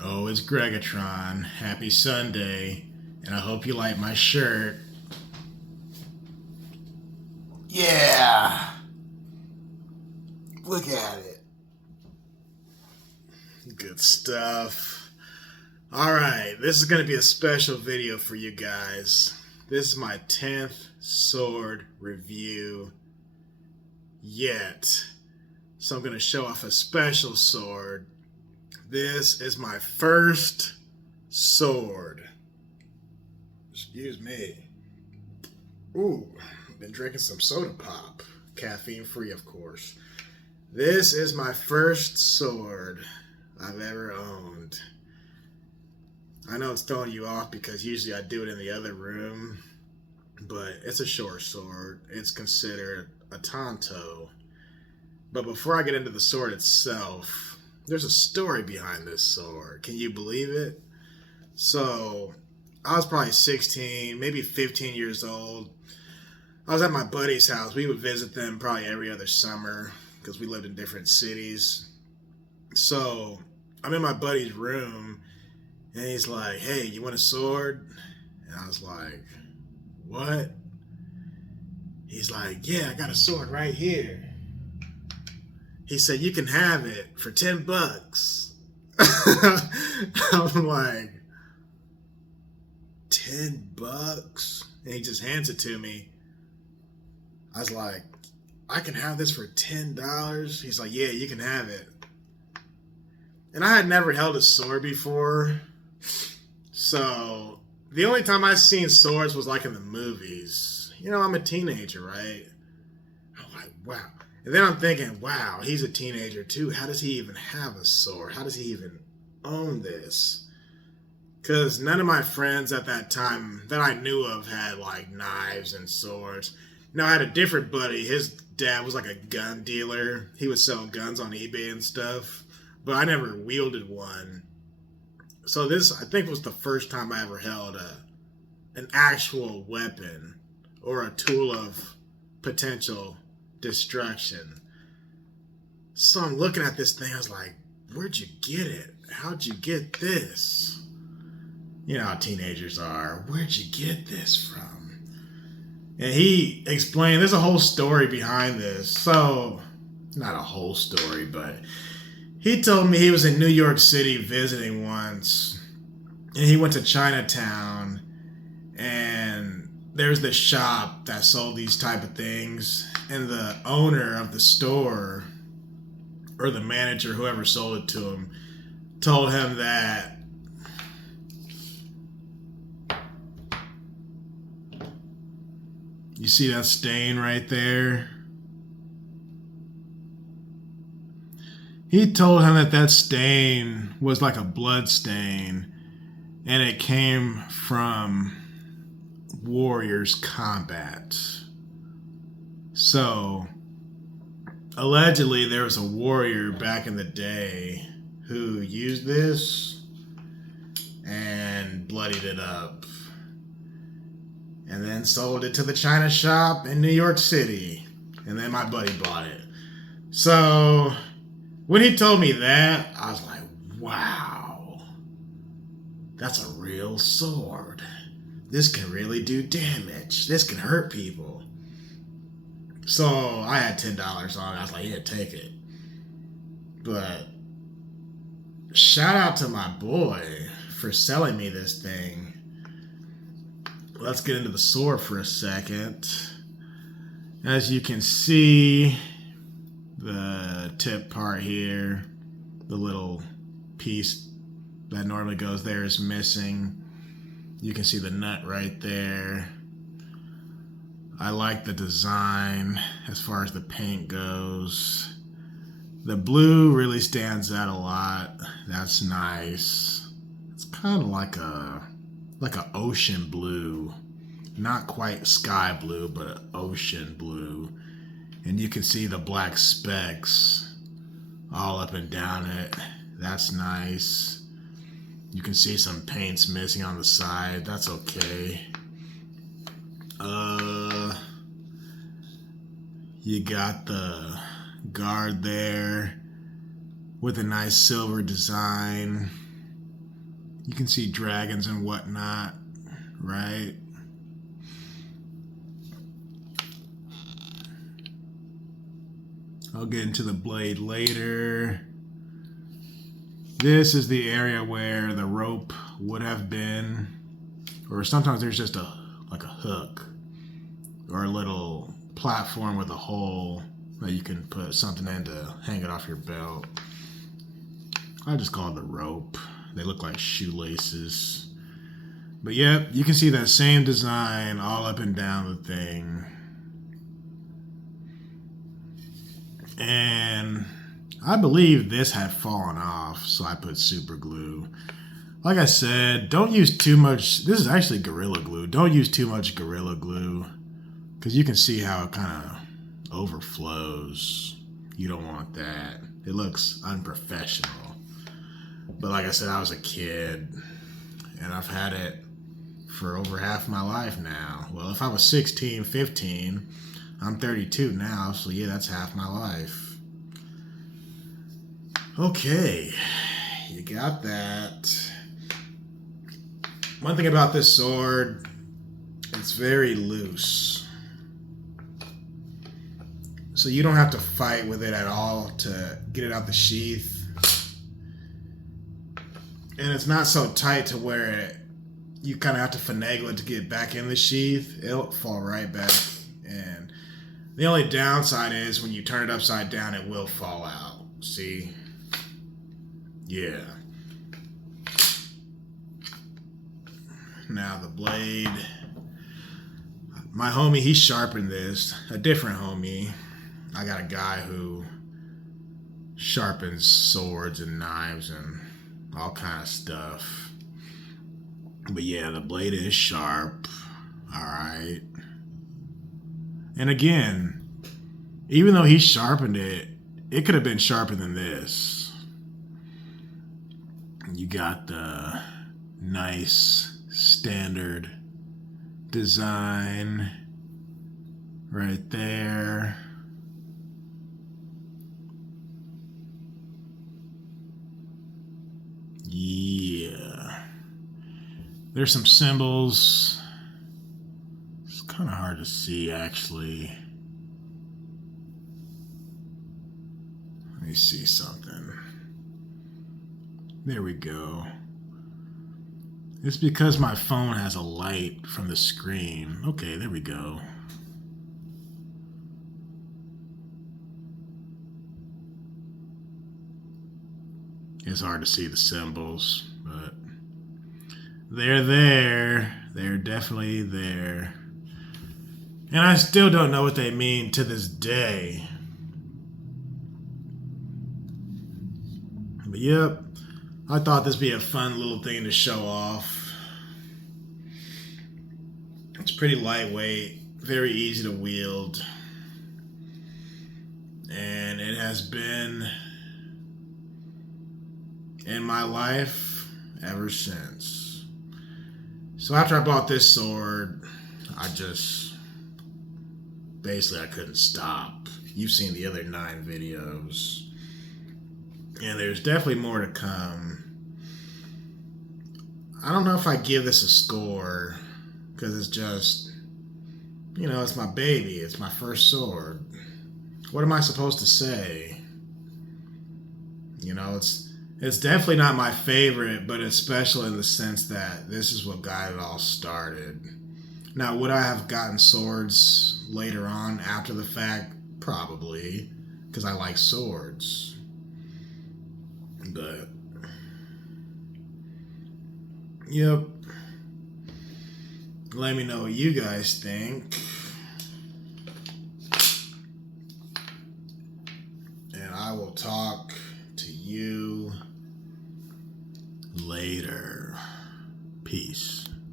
Oh, it's Greggatron. Happy Sunday. And I hope you like my shirt. Yeah, look at it. Good stuff. Alright, this is going to be a special video for you guys. This is my 10th sword review yet. So I'm going to show off a special sword. This is my first sword. Excuse me. Ooh, been drinking some soda pop. Caffeine free, of course. This is my first sword I've ever owned. I know it's throwing you off because usually I do it in the other room, but it's a short sword. It's considered a tanto. But before I get into the sword itself, there's a story behind this sword. Can you believe it? So, I was probably 16, maybe 15 years old. I was at my buddy's house. We would visit them probably every other summer because we lived in different cities. So, I'm in my buddy's room, and he's like, "Hey, you want a sword?" And I was like, "What?" He's like, "Yeah, I got a sword right here." He said, "You can have it for $10." I'm like, $10? And he just hands it to me. I was like, "I can have this for $10?" He's like, "Yeah, you can have it." And I had never held a sword before. So the only time I've seen swords was like in the movies. You know, I'm a teenager, right? I'm like, wow. And then I'm thinking, wow, he's a teenager too. How does he even have a sword? How does he even own this? Because none of my friends at that time that I knew of had like knives and swords. I had a different buddy. His dad was like a gun dealer. He would sell guns on eBay and stuff. But I never wielded one. So this, I think, was the first time I ever held an actual weapon or a tool of potential destruction. So I'm looking at this thing. I was like, "Where'd you get it? How'd you get this?" You know how teenagers are. "Where'd you get this from?" And he explained there's a whole story behind this. So, not a whole story, but he told me he was in New York City visiting once, and he went to Chinatown, and there's this shop that sold these type of things, and the owner of the store, or the manager, whoever sold it to him, told him that you see that stain right there? He told him that that stain was like a blood stain, and it came from warriors' combat. So, allegedly, there was a warrior back in the day who used this and bloodied it up, and then sold it to the China shop in New York City, and then my buddy bought it. So, when he told me that, I was like, wow, that's a real sword. This can really do damage. This can hurt people. So I had $10 on it. I was like, "Yeah, take it." But shout out to my boy for selling me this thing. Let's get into the sword for a second. As you can see, the tip part here, the little piece that normally goes there is missing. You can see the nut right there. I like the design as far as the paint goes. The blue really stands out a lot. That's nice. It's kind of like a ocean blue. Not quite sky blue, but an ocean blue. And you can see the black specks all up and down it. That's nice. You can see some paint's missing on the side. That's okay. You got the guard there with a nice silver design. You can see dragons and whatnot, right? I'll get into the blade later. This is the area where the rope would have been, or sometimes there's just like a hook or a little platform with a hole that you can put something in to hang it off your belt. I just call it the rope. They look like shoelaces. But yep, you can see that same design all up and down the thing. And I believe this had fallen off, so I put super glue. Like I said, don't use too much. This is actually Gorilla Glue. Don't use too much Gorilla Glue because you can see how it kind of overflows. You don't want that. It looks unprofessional. But like I said, I was a kid and I've had it for over half my life now. Well, if I was 16, 15, I'm 32 now, so yeah, that's half my life. Okay, you got that. One thing about this sword, it's very loose. So you don't have to fight with it at all to get it out the sheath. And it's not so tight to where you kind of have to finagle it to get back in the sheath. It'll fall right back. And the only downside is when you turn it upside down, it will fall out. See? Yeah. Now the blade. My homie, he sharpened this. A different homie. I got a guy who sharpens swords and knives and all kind of stuff. But yeah, the blade is sharp. Alright. And again, even though he sharpened it, it could have been sharper than this. You got the nice standard design right there. Yeah. There's some symbols. It's kind of hard to see, actually. Let me see something. There we go. It's because my phone has a light from the screen. Okay, there we go. It's hard to see the symbols, but they're there. They're definitely there. And I still don't know what they mean to this day. But yep, I thought this would be a fun little thing to show off. It's pretty lightweight, very easy to wield. And it has been in my life ever since. So after I bought this sword, I couldn't stop. You've seen the other 9 videos. And there's definitely more to come. I don't know if I give this a score, because it's just, it's my baby. It's my first sword. What am I supposed to say? It's definitely not my favorite, but it's special in the sense that this is what got it all started. Now, would I have gotten swords later on after the fact? Probably, because I like swords. But, yep. Let me know what you guys think. And I will talk to you later. Peace.